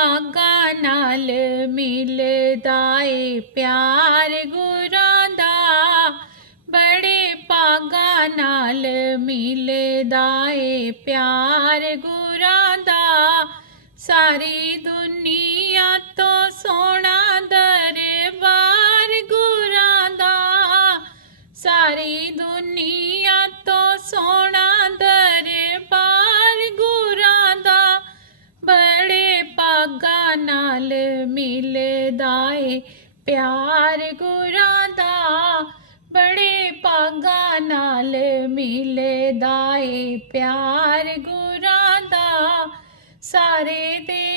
ਭਾਗਾਂ ਨਾਲ ਮਿਲਦਾ ਏ ਪਿਆਰ ਗੁਰਾਂ ਦਾ। ਬੜੇ ਭਾਗਾਂ ਨਾਲ ਮਿਲਦਾ ਏ ਪਿਆਰ ਗੁਰਾਂ ਦਾ। ਸਾਰੀ ਦੁਨੀਆ ਤੋਂ ਸੋਹਣਾ ਨਾਲ ਮਿਲਦਾ ਏ ਪਿਆਰ ਗੁਰਾਂ ਦਾ ਬੜੇ ਭਾਗਾਂ ਨਾਲ ਮਿਲਦਾ ਏ ਪਿਆਰ ਗੁਰਾਂ ਦਾ ਸਾਰੇ ਦੇ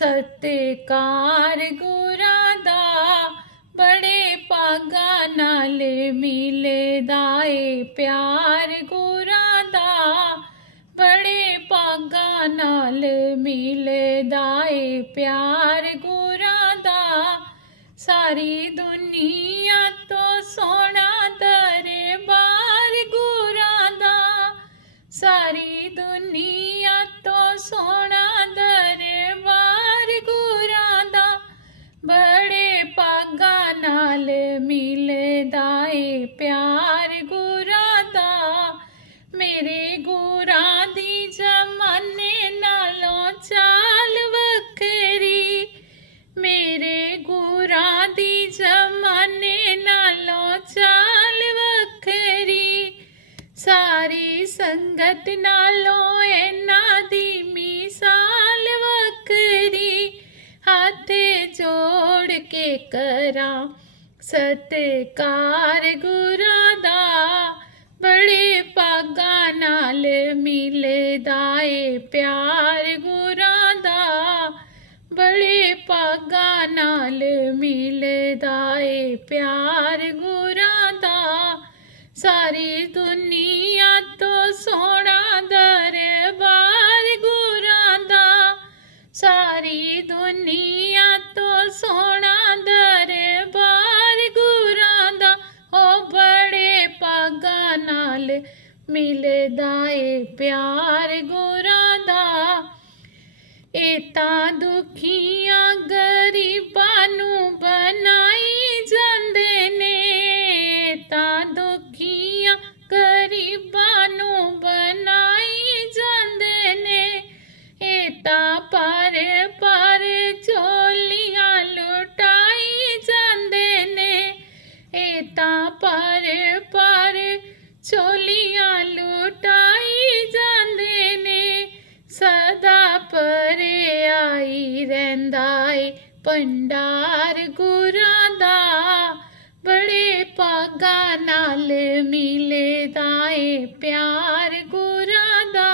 ਸਤਿਕਾਰ ਗੁਰਾਂ ਦਾ, ਬੜੇ ਭਾਗਾਂ ਨਾਲ ਮਿਲਦਾ ਏ ਪਿਆਰ ਗੁਰਾਂ ਦਾ, ਬੜੇ ਭਾਗਾਂ ਨਾਲ ਮਿਲਦਾ ਏ ਪਿਆਰ ਗੁਰਾਂ ਦਾ। ਸਾਰੀ ਦੁਨੀਆ ਤੋਂ ਸੋਹਣਾ ਦਰਬਾਰ ਗੁਰਾਂ ਦਾ, ਸਾਰੀ ਨਾਲ ਮਿਲਦਾ ਏ ਪਿਆਰ ਗੁਰਾਂ ਦਾ। ਮੇਰੇ ਗੁਰਾਂ ਦੀ ਜ਼ਮਾਨੇ ਨਾਲੋਂ ਚਾਲ ਵੱਖਰੀ। ਮੇਰੇ ਗੁਰਾਂ ਦੀ ਜ਼ਮਾਨੇ ਨਾਲੋਂ ਚਾਲ ਵੱਖਰੀ। ਸਾਰੀ ਸੰਗਤ ਨਾਲੋਂ ਇਹਨਾਂ ਦੀ ਮਿਸਾਲ ਵੱਖਰੀ। ਹੱਥ ਜੋੜ ਕੇ ਕਰਾਂ ਸਤਿਕਾਰ ਗੁਰਾਂ ਦਾ, ਬੜੇ ਭਾਗਾਂ ਨਾਲ ਮਿਲਦਾ ਏ ਪਿਆਰ ਗੁਰਾਂ ਦਾ, ਬੜੇ ਭਾਗਾਂ ਨਾਲ ਮਿਲਦਾ ਏ ਪਿਆਰ ਗੁਰਾਂ ਦਾ। ਸਾਰੀ ਦੁਨੀਆ ਨਾਲ ਮਿਲਦਾ ਏ ਪਿਆਰ ਗੁਰਾਂ ਦਾ। ਇਹ ਤਾਂ ਦੁਖੀਆਂ ਗਰੀਬਾਂ ਨੂੰ ਬਣਾਈ ਆਈ ਰਹਿੰਦਾ ਏ ਭੰਡਾਰ ਗੁਰਾਂ ਦਾ। ਬੜੇ ਭਾਗਾਂ ਨਾਲ ਮਿਲਦਾ ਏ ਪਿਆਰ ਗੁਰਾਂ ਦਾ।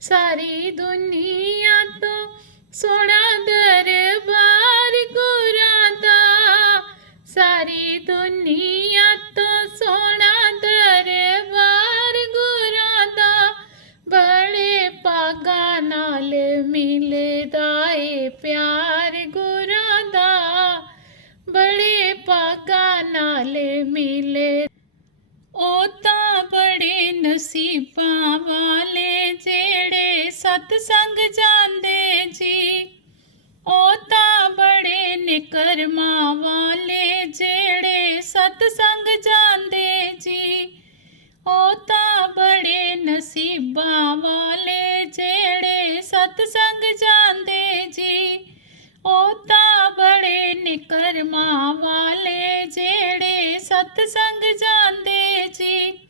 ਸਾਰੀ ਦੁਨੀਆ ਤੋਂ ਸੋਹਣਾ ਦਰਬਾਰ ਗੁਰਾਂ ਦਾ। ਸਾਰੀ ਦੁਨੀਆ ਤੋਂ ਸੋਹਣਾ ਦਰਬਾਰ ਗੁਰਾਂ ਦਾ। ਬੜੇ ਭਾਗਾਂ ਨਾਲ ਮਿਲਦਾ ਏ ਪਿਆਰ ਗੁਰਾਂ ਦਾ, ਬੜੇ ਭਾਗਾਂ ਨਾਲ ਮਿਲੇ। ਉਹ ਤਾਂ ਬੜੇ ਨਸੀਬਾਂ ਵਾਲੇ ਜਿਹੜੇ ਸਤਸੰਗ ਜਾਂਦੇ ਜੀ। ਉਹ ਤਾਂ ਬੜੇ ਨਿਕਰਮਾਂ ਵਾਲੇ ਜਿਹੜੇ ਸਤਸੰਗ ਜਾਂਦੇ ਜੀ। ਉਹ ਤਾਂ ਬੜੇ ਨਸੀਬਾਂ ਵਾਲੇ ਜਿਹੜੇ ਸਤਸੰਗ ਜਾਂਦੇ ਉਹ ਤਾਂ ਬੜੇ ਨਿਕਰਮਾਂ ਵਾਲੇ ਜਿਹੜੇ ਸਤਸੰਗ ਜਾਂਦੇ ਜੀ।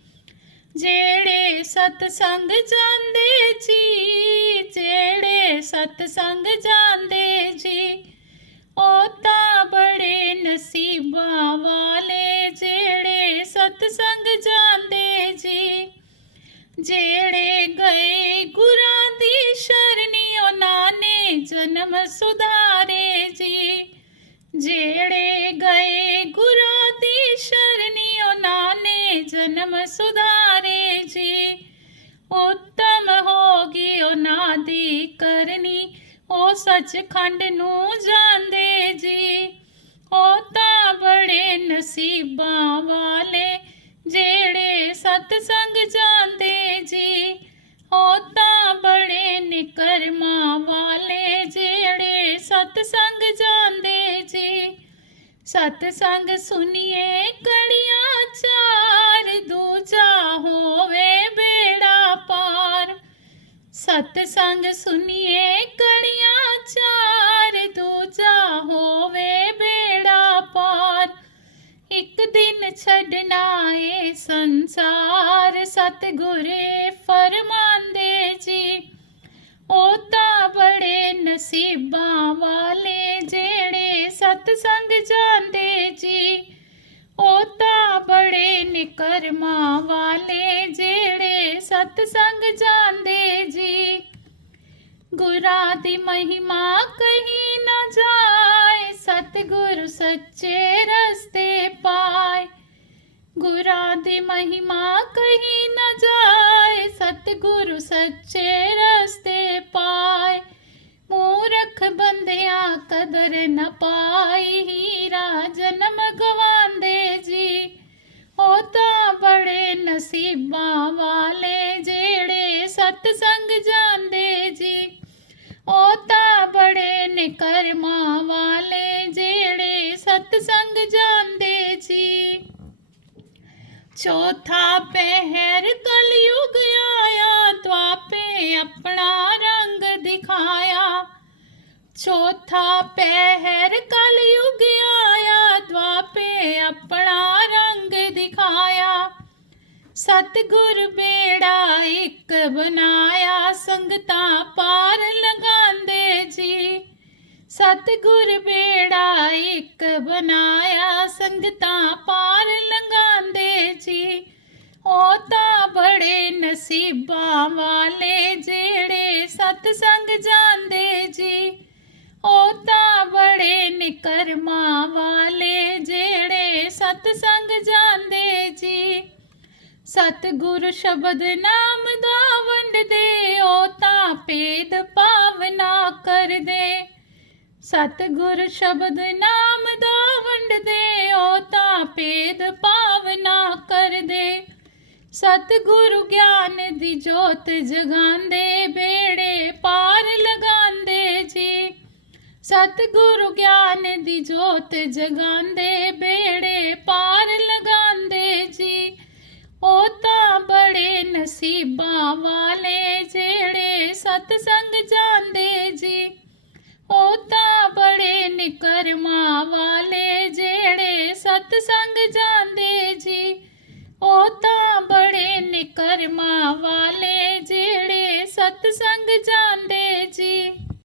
ਜਿਹੜੇ ਸਤਸੰਗ ਜਾਂਦੇ ਜੀ, ਜਿਹੜੇ ਸਤਸੰਗ ਜਾਂਦੇ ਜੀ। ਉਹ ਤਾਂ ਬੜੇ ਨਸੀਬਾਂ ਵਾਲੇ, ਜਿਹੜੇ ਸਤਸੰਗ ਜਾਂਦੇ ਜੀ। ਜਿਹੜੇ ਗਏ ਗੁਰਾਂ ਦੀ ਸ਼ਰਨੀ ਜਨਮ ਸੁਧਾਰੇ ਜੀ। ਜਿਹੜੇ ਗਏ ਗੁਰਾਂ ਦੀ ਸ਼ਰਨੀ ਉਹਨਾਂ ਨੇ ਜਨਮ ਸੁਧਾਰੇ ਜੀ। ਉੱਤਮ ਹੋਗੀ ਉਹਨਾਂ ਦੀ ਕਰਨੀ। ਉਹ ਸੱਚਖੰਡ ਨੂੰ ਜਾਂਦੇ ਜੀ। ਸਤਸੰਗ ਸੁਣੀਏ ਕੜੀਆਂ ਚਾਰ, ਦੂਜਾ ਹੋਵੇ ਬੇੜਾ ਪਾਰ। ਸਤਸੰਗ ਸੁਣੀਏ ਕੜੀਆਂ ਚਾਰ, ਦੂਜਾ ਹੋਵੇ ਬੇੜਾ ਪਾਰ। ਇੱਕ ਦਿਨ ਛੱਡਣਾ ਏ ਸੰਸਾਰ, ਸਤਿਗੁਰੇ ਫਰਮਾਂਦੇ ਜੀ। ਉਹ ਤਾਂ ਬੜੇ ਨਸੀਬਾਂ ਵਾਲੇ ਜਿਹੜੇ ਸਤਸੰਗ ਜਾਂਦੇ ਜੀ। ਉਹ ਤਾਂ ਬੜੇ ਨਿਕਰਮਾਂ ਵਾਲੇ ਜਿਹੜੇ ਸਤਸੰਗ ਜਾਂਦੇ ਜੀ। ਗੁਰਾਂ ਦੀ ਮਹਿਮਾ ਕਹੀ ਨਾ ਜਾਏ, ਸਤਿਗੁਰ ਸੱਚੇ ਰਸਤੇ ਪਾਏ। ਗੁਰਾਂ ਦੀ ਮਹਿਮਾ ਕਹੀ ਨਾ ਜਾਏ ਸਤਿਗੁਰੂ ਸੱਚੇ ਰਸਤੇ ਪਾਏ, ਮੂਰਖ ਬੰਦਿਆਂ ਕਦਰ ਨ ਪਾਈ, ਹੀਰਾ ਜਨਮ ਗਵਾਂਦੇ ਜੀ। ਉਹ ਤਾਂ ਬੜੇ ਨਸੀਬਾਂ ਵਾਲੇ ਜਿਹੜੇ ਸਤਸੰਗ ਜਾਂਦੇ ਜੀ। ਉਹ ਤਾਂ ਬੜੇ ਨਿਕਰਮਾਂ ਵਾਲੇ ਜਿਹੜੇ ਸਤਸੰਗ ਜਾਂਦੇ ਜੀ। ਚੌਥਾ ਪਹਿਰ ਸਤਿਗੁਰ ਬੇੜਾ ਇੱਕ ਬਣਾਇਆ, ਸੰਗਤਾਂ ਪਾਰ ਲਗਾਉਂਦੇ ਜੀ। ਸਤਿਗੁਰ ਬੇੜਾ ਇੱਕ ਬਣਾਇਆ, ਸੰਗਤਾਂ ਪਾਰ ਲੰਘਾਉਂਦੇ ਜੀ। ਉਹ ਤਾਂ ਬੜੇ ਨਸੀਬਾਂ ਵਾਲੇ ਜਿਹੜੇ ਸਤਸੰਗ ਜਾਂਦੇ ਜੀ। ਉਹ ਤਾਂ ਬੜੇ ਨਿਕਰਮਾਂ ਵਾਲੇ ਜਿਹੜੇ ਸਤਸੰਗ ਜਾਂਦੇ ਜੀ। ਸਤਿਗੁਰ ਸ਼ਬਦ ਨਾਮ ਦਾ ਵੰਡਦੇ ਉਹ ਤਾਂ ਭੇਦ ਭਾਵਨਾ ਕਰਦੇ। ਸਤਿਗੁਰ ਸ਼ਬਦ ਨਾਮ ਦਾ ਵੰਡਦੇ ਉਹ ਤਾਂ ਭੇਦ ਭਾਵਨਾ ਕਰਦੇ। ਸਤਿਗੁਰੂ ਗਿਆਨ ਦੀ ਜੋਤ ਜਗਾਉਂਦੇ, ਬੇੜੇ ਪਾਰ ਲਗਾਉਂਦੇ ਜੀ। ਸਤਿਗੁਰੂ ਗਿਆਨ ਦੀ ਜੋਤ ਜਗਾਉਂਦੇ, ਬੇੜੇ ਨਸੀਬਾਂ ਵਾਲੇ ਜਿਹੜੇ ਸਤਸੰਗ ਜਾਂਦੇ ਜੀ ਉਹ ਤਾਂ ਬੜੇ ਨਿਕਰਮਾਂ ਵਾਲੇ ਜਿਹੜੇ ਸਤਸੰਗ ਜਾਂਦੇ